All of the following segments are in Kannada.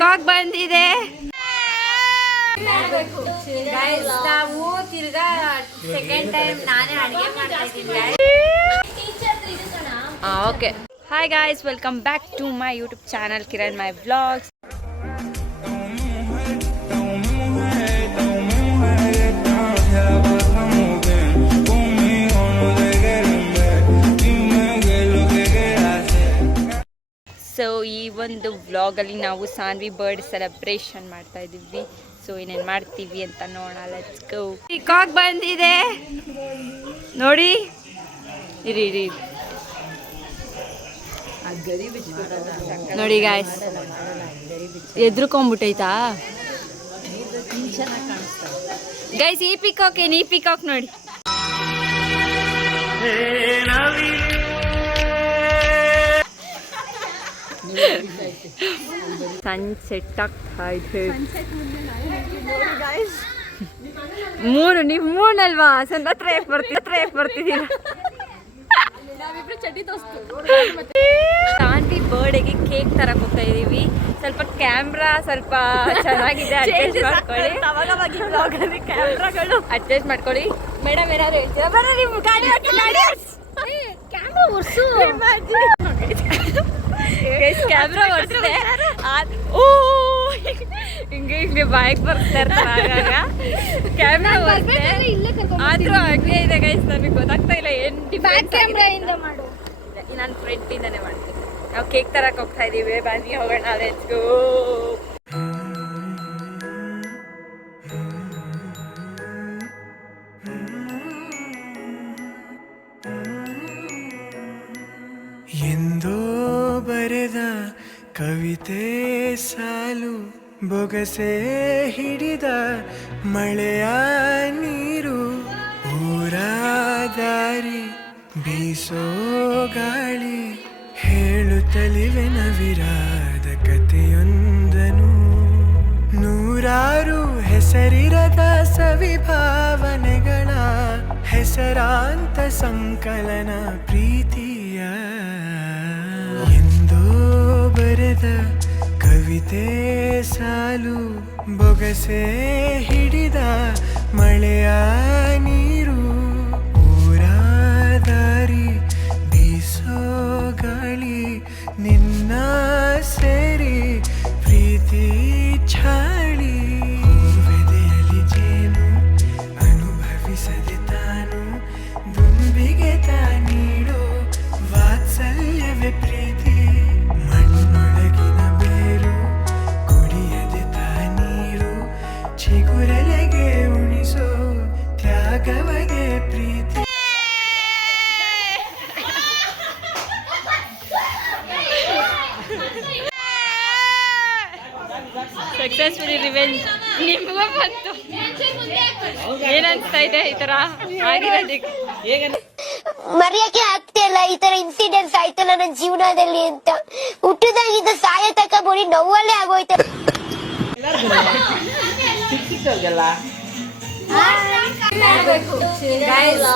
ಪಿಕಾಕ್ ಬಂದಿದೆ. ನಾವು ತಿರ್ಗಾ ಸೆಕೆಂಡ್ ಟೈಮ್ ನಾನೇ ಅಡುಗೆ ಮಾಡ್ತಾ ಇದ್ದೀನಿ. Okay, hi guys, welcome back to my YouTube channel Kiran my vlogs. So ಈ ಒಂದು ವ್ಲಾಗಲ್ಲಿ ನಾವು ಸಾನ್ವಿ ಬರ್ಡ್ ಸೆಲೆಬ್ರೇಷನ್ ಮಾಡ್ತಾ ಇದ್ದೀವಿ. ಸೊ ಏನೇನು ಮಾಡ್ತೀವಿ ಅಂತ ನೋಡೋಣ. Let's go. ಪಿಕಾಕ್ ಬಂದಿದೆ ನೋಡಿ. ಇರಿ ನೋಡಿ ಗಾಯ್ಸ್, ಎದ್ರುಕೊಂಡ್ಬಿಟ್ಟೈತಾ ಗೈಸ್? ಈ ಪಿಕಾಕ್ ನೋಡಿ. ಸನ್ಸೆಟ್ ಆಗ್ತಾ ಇದೆ. ನೀವು ಮೂರ್ನಲ್ವಾ? ಹತ್ರ ಬರ್ತಿದ್ದೀರಾ? ಶಾಂತಿ ಬರ್ಡೇಗೆ ಕೇಕ್ ತರಕ್ ಹೋಗ್ತಾ ಇದೀವಿ. ಸ್ವಲ್ಪ ಕ್ಯಾಮ್ರಾ ಸ್ವಲ್ಪ ಚೆನ್ನಾಗಿದೆ, ಅಡ್ಜಸ್ಟ್ ಮಾಡ್ಕೊಳ್ಳಿ. ಕ್ಯಾಮ್ರಾಗಳು ಅಡ್ಜಸ್ಟ್ ಮಾಡ್ಕೊಳ್ಳಿ. ಮೇಡಮ್ ಏನಾದ್ರು ಹೇಳ್ತೀರಾ? ಬರೀ ನೀವು ಗಾಡಿ ಕ್ಯಾಮ್ರಾ ಒರ್ಸು. ಕ್ಯಾಮ್ರಾ ಒರ್ಸಿದೆ. ಹಿಂಗೆ ಬಾಯಿಗೆ ಬರ್ತಾ ಇರ್ತಾರೆ. ಕ್ಯಾಮ್ರಾ ಒರ್ಸಿದೆ ಆದ್ರೂ ಹಾಗೆ ಇದೆ ಗೈಸ್. ನಮಗೆ ಗೊತ್ತಾಗ್ತಾ ಇಲ್ಲ ಏನ್ ಡಿಫ್ರೆನ್ಸ್. ನನ್ನ ಫ್ರೆಂಡ್ ಇಂದಾನೆ ಮಾಡ್ತೀನಿ. ನಾವು ಕೇಕ್ ತರಕ್ ಹೋಗ್ತಾ ಇದೀವಿ. ಬನ್ನಿ ಹೋಗೋಣ. Let's go. ಎಂದೋ ಬರೆದ ಕವಿತೆ ಸಾಲು, ಬೊಗಸೆ ಹಿಡಿದ ಮಳೆಯ ನೀರು, ಊರ ದಾರಿ ಬೀಸೋ ಗಾಳಿ, ಹೇಳುತ್ತಲಿವೆ ನವಿರಾದ ಕಥೆಯೊಂದನು. ನೂರಾರು ಹೆಸರಿರದ ಸವಿಭಾವನೆಗಳ ಹೆಸರಾಂತ ಸಂಕಲನ ಪ್ರೀತಿಯ. ಎಂದೋ ಬರೆದ ಕವಿತೆ ಸಾಲು, ಬೊಗಸೆ ಹಿಡಿದ ಮಳೆಯ ನೀರು, ಊರ ದಾರಿ ಬೀಸೋ ಗಾಳಿ, ನಿನ್ನ ಸೇರಿ ಪ್ರೀತಿ ಛಾಳಿ. ಹೂವೆದೆಯಲ್ಲಿ ಜೇನು ಅನುಭವಿಸದೆ ತಾನು, ದುಂಬಿಗೆ ತಾನೀಡೋ ವಾತ್ಸಲ್ಯವೇ ಪ್ರೀತಿ. ಮಣ್ಣೊಳಗಿನ ಬೇರು ಕುಡಿಯದೆ ತಾನೀರು, ಚಿಗುರೆಲೆಗೆ ಉಣಿಸೋ ತ್ಯಾಗವಗೆ ಪ್ರೀತಿ. ಸಕ್ಸಸ್ಫುಲಿ ರಿವೆಂಜ್ ನಿಮಗೂ ಬಂತು. ಏನನ್ಸ್ತಾ ಇದೆ ಈ ತರ ಆಗಿರೋದಕ್ಕೆ? ಮರೆಯಕ್ಕೆ ಆಗ್ತಿಲ್ಲ ಈ ತರ ಇನ್ಸಿಡೆಂಟ್ಸ್ ಆಯ್ತಲ್ಲ ನನ್ನ ಜೀವನದಲ್ಲಿ ಅಂತ. ಹುಟ್ಟದಾಗಿದ್ದ ಸಾಯ ತಕ ಬರೀ ನೋವಲ್ಲೇ ಆಗೋಯ್ತು.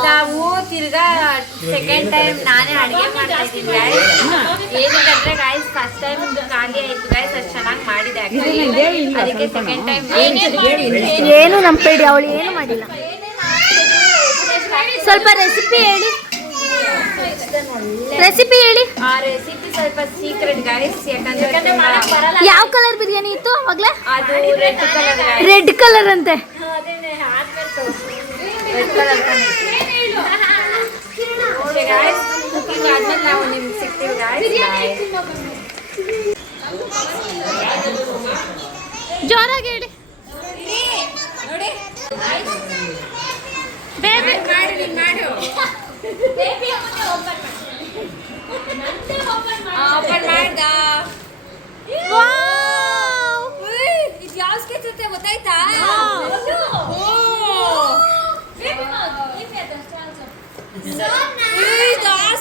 ನಾವು ತಿರ್ಗಾ ಸೆಕೆಂಡ್ ಟೈಮ್ ನಾನೇ ಅಡುಗೆ ಮಾಡ್ತಾ ಇದ್ದೀನಿ ಗೈಸ್. ಏನಂದ್ರೆ ಗೈಸ್ ಫಸ್ಟ್ ಟೈಮ್ ಖಾಲಿ ಆಯ್ತು ಗೈಸ್, ಅಷ್ಟು ಚೆನ್ನಾಗಿ ಮಾಡಿದೆ ಅದಕ್ಕೆ ಸೆಕೆಂಡ್ ಟೈಮ್. ಏನು ನಂಬೇಡಿ, ಅವಳು ಏನು ಮಾಡಿಲ್ಲ. ಸ್ವಲ್ಪ ರೆಸಿಪಿ ಹೇಳಿ. ಆ ರೆಸಿಪಿ ಸ್ವಲ್ಪ ಸೀಕ್ರೆಟ್ ಗೈಸ್, ಯಾಕಂದ್ರೆ ಯಾವ ಕಲರ್ ಬಿರಿಯಾನಿ ಇತ್ತು ಅವಾಗ್ಲೇ? ಅದು ರೆಡ್ ರೆಡ್ ಕಲರ್ ಅಂತೆ. ಕುಕಿಂಗ್ ಆದ್ಮೇಲೆ ನಾವು ನಿಮ್ಗೆ ಸಿಗ್ತೀವಿ ಗೈಸ್. ಜೋರಾಗಿ ಹೇಳಿ. ಓಪನ್ ಮಾಡ್ದ. ಇದು ಯಾವ ಸ್ಕೆಚ್ ಅಂತ ಗೊತ್ತಾಯ್ತಾ?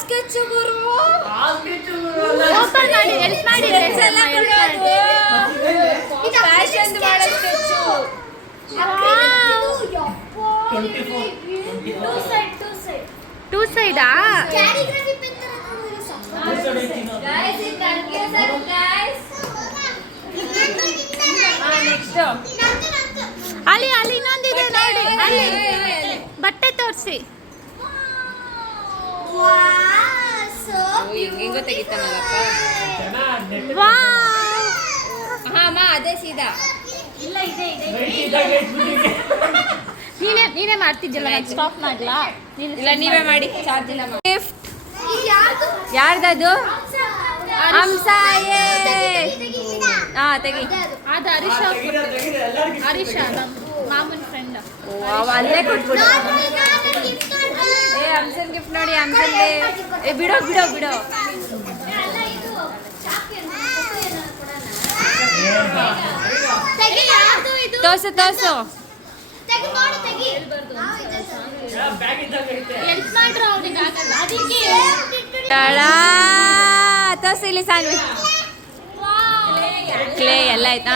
ಸ್ಕೆಚ್ ಗುರು ಓಪನ್ ಮಾಡಿ ಹೆಲ್ಪ್ ಮಾಡಿ. ಫ್ಯಾಷನ್ ಮಾಡೋ ಸ್ಕೆಚ್. ಟೂ ಸೈಡಾ? Guys, it confused us, guys. ಎಷ್ಟು ಅಲ್ಲಿ ಅಲ್ಲಿ ಇನ್ನೊಂದಿದೆ ನೋಡಿ ಅಲ್ಲಿ ಬಟ್ಟೆ ತೋರಿಸಿ ಹೆಂಗೋ ತೆಗಿತಾನಲ್ಲಪ್ಪ ವಾವ್ ಹಾ ಅಮ್ಮ ಅದೇ ಸೀದಾ ನೀನೇ ಮಾಡ್ತಿದ್ಯಲ್ಲ ಸ್ಟಾಪ್ ಮಾಡ್ಲಾ ಇಲ್ಲ ನೀವೇ ಮಾಡಿ ಚಾರ್ಜ್ ಇಲ್ಲ ಗಿಫ್ಟ್ ಯಾರ್ದದು ಹಂಸ ಹಾ ತೆಗಿ ಅದು ಹರೀಶ ನಮ್ಮ ಮಾಮೂಲಿ ಫ್ರೆಂಡ್ ಅಲ್ಲೇ ಕೊಟ್ಬಿಡು ಏ ಹಂಸನ್ ಗಿಫ್ಟ್ ನೋಡಿ ಹಂಸನ್ಗೆ ಏ ಬಿಡೋ ಬಿಡೋ ಬಿಡೋ ತೋರ್ಸು ತೋರ್ಸು ಹೆಲ್ಪ್ ಮಾಡ್ರು ಅವ್ರಿಗೆ ಆಗಲ್ಲ ಅದಕ್ಕೆ ತೋರ್ಸು ಇಲ್ಲಿ ಸಾಲ್ವಿ ಕ್ಲೇ ಎಲ್ಲ ಆಯ್ತಾ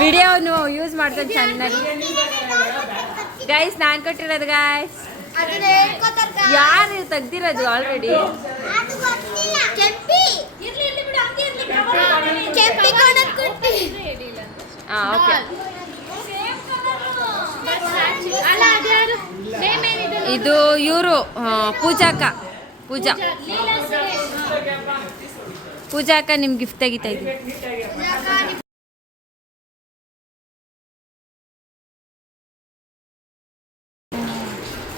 ವಿಡಿಯೋನು ಯೂಸ್ ಮಾಡ್ಕೊಂಡು ಚೆನ್ನಾಗಿ ಗೈಸ್ ನಾನು ಕೊಟ್ಟಿರೋದು ಗೈಸ್ ಯಾರು ತೆಗ್ದಿರೋದು ಆಲ್ರೆಡಿ ಹಾಂ ಓಕೆ ಅಲ್ಲ ಅದ್ಯಾರು ನೇಮ್ ಏನಿದೆ ಇದು ಇವರು ಪೂಜಾಕ ಪೂಜಾಕ ನಿಮ್ ಗಿಫ್ಟ್ ತೆಗಿತಾ ಇದ್ದೀವಿ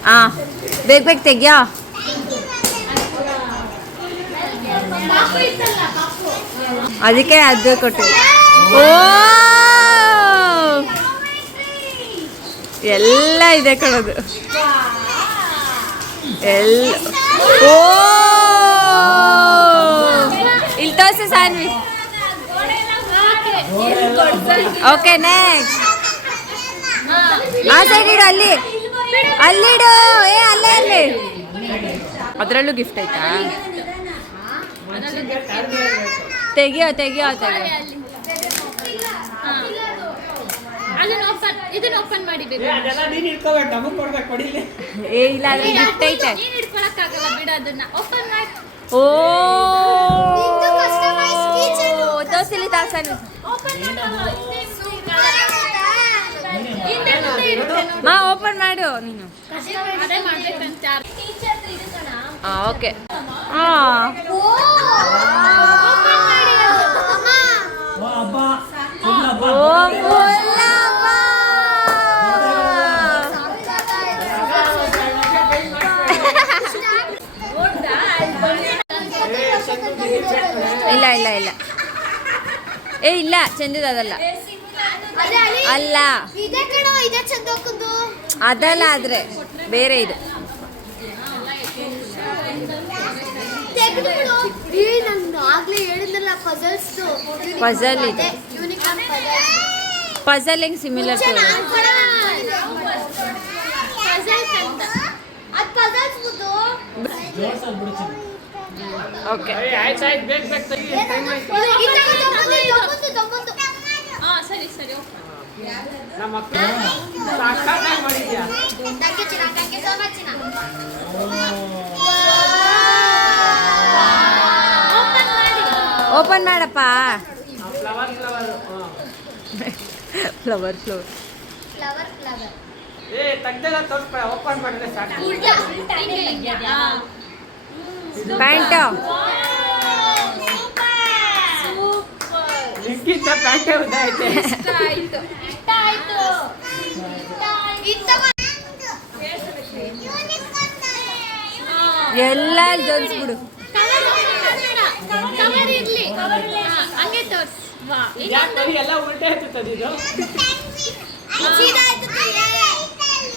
ಹಾಂ ಬೇಗ ತೆಗಿಯಾ ಅದಕ್ಕೆ ಅದು ಕೊಟ್ಟು ಓ ಎಲ್ಲ ಇದೆ ಕೊಡೋದು ಎಲ್ಲ ಓ ಇಲ್ಲಿ ತೋರಿಸಿ ಸಾನ್ವಿ ಓಕೆ ನೆಕ್ಸ್ಟ್ ಆ ಸೈಡ್ ಇಡು ಅಲ್ಲಿಡು ಏ ಅಲ್ಲೇ ಅದರಲ್ಲೂ ಗಿಫ್ಟ್ ಆಯ್ತಾ ತೆಗಿಯೋ ಇದನ್ನ ಓಪನ್ ಮಾಡಿಬೇಕು ಏ ಇಲ್ಲ ಅದ್ರ ಗಿಫ್ಟ್ ಐತೆ ನೀನ್ ಹಿಡ್ಕೊಳಕ್ಕಾಗಲ್ಲ ಬಿಡು ಅದನ್ನ ಓಪನ್ ಮಾಡಿ ಓ ತೋರಿಸಲಿ ತಾಸನು ಓಪನ್ ಮಾ ಓಪನ್ ಮಾಡು ನೀನು ಅದೇ ಮಾಡ್ಬೇಕಂತ ಹಾಂ ಓಕೆ ಹಾಂ ಓ ಇಲ್ಲ ಏ ಇಲ್ಲ ಚಂದದ ಅದಲ್ಲ ಅಲ್ಲ ಅದಲ್ಲ ಆದ್ರೆ ಬೇರೆ ಇದು ಆಗ್ಲೇ ಹೇಳಿದ್ನಲ್ಲ ಪಜಲ್ ಇದೆ ಪಜಲ್ ಹೆಂಗ್ ಸಿಮಿಲರ್ ಓಕೆ ಸರಿ ಸರಿ ಓಪನ್ ಮಾಡಪ್ಪ ಫ್ಲವರ್ ಪ್ಯಾಂಟು ಎಲ್ಲ ಜೋಡಿಸ್ಬಿಡು ಕವರ್ ಇರ್ಲಿ ಹಂಗೆ ತೋರ್ಸ್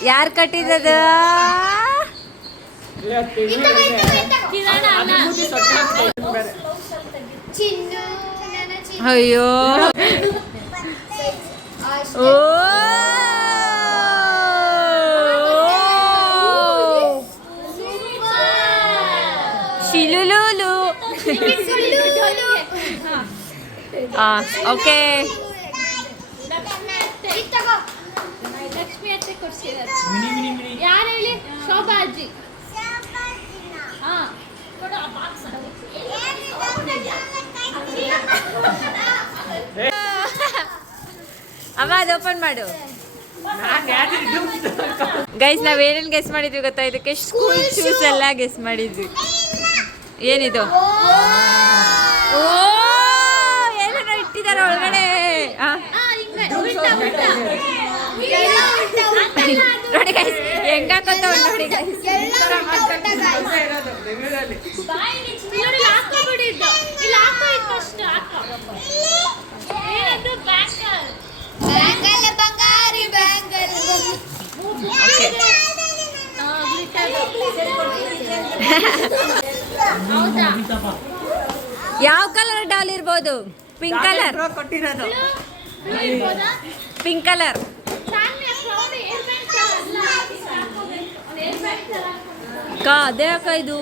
ಯಾರು ಕಟ್ಟಿದ್ದದು ಅಯ್ಯೋ ಓ ಶಿಲುಲುಲು ಓಕೆ ಲಕ್ಷ್ಮಿ ಅತ್ತೆ ಕೊಡ್ಸಿದ್ದಾರೆ ಯಾರು ಹೇಳಿ ಶೋಭಾ ಅಜ್ಜಿ ಕೊಡು ಆ ಬಾಕ್ಸ್ ಅವ ಅದು ಓಪನ್ ಮಾಡು. ಗೈಸ್ ನಾವೇನೇನು ಗೆಸ್ ಮಾಡಿದ್ವಿ ಗೊತ್ತಾ? ಇದಕ್ಕೆ ಸ್ಕೂಲ್ ಶೂಸ್ ಎಲ್ಲ ಗೆಸ್ ಮಾಡಿದ್ವಿ. ಏನಿದು? ಓ ಏನೇನೋ ಇಟ್ಟಿದ್ದಾರೆ ಒಳಗಡೆ. ನೋಡಿ ಗೈಸ್ ಹೆಂಗ ಹಾಕೋತಾವ ನೋಡಿ ಗೈಸ್. ಯಾವ ಕಲರ್ ಡಾಲ್ ಇರ್ಬೋದು? Pink colour. Pink colour. ಅದೇ ಅಕ್ಕ ಇದು.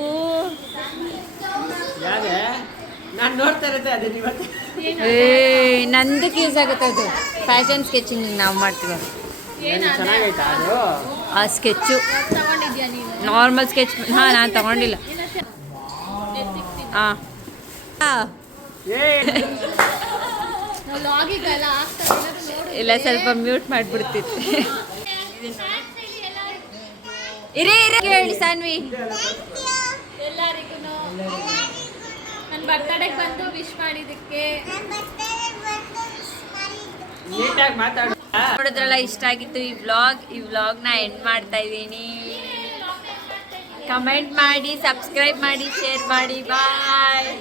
ನಂದಕ್ಕೆ ಯೂಸ್ ಆಗುತ್ತೆ ಅದು. ಫ್ಯಾಷನ್ ಸ್ಕೆಚಿಂಗ್ ನಾವು ಮಾಡ್ತೀವಿ. ಆ ಸ್ಕೆಚ್ಚು ನಾರ್ಮಲ್ ಸ್ಕೆಚ್. ಹಾಂ ನಾನು ತಗೊಂಡಿಲ್ಲ. ಹಾಂ ಇಲ್ಲ ಸ್ವಲ್ಪ ಮ್ಯೂಟ್ ಮಾಡಿಬಿಡ್ತಿತ್ತು. ಇರೇ ಹೇಳಿ ಸಾನ್ವಿ. ಎಲ್ಲರಿಗೂ ನನ್ನ ಬರ್ತಡೆಗೆ ಬಂದು ವಿಶ್ ಮಾಡಿದ್ದಕ್ಕೆ ನೋಡಿದ್ರಲ್ಲ, ಇಷ್ಟ ಆಗಿತ್ತು ಈ ವ್ಲಾಗ್ನ ಎಂಡ್ ಮಾಡ್ತಾ ಇದ್ದೀನಿ. ಕಮೆಂಟ್ ಮಾಡಿ, ಸಬ್ಸ್ಕ್ರೈಬ್ ಮಾಡಿ, ಶೇರ್ ಮಾಡಿ. ಬಾಯ್.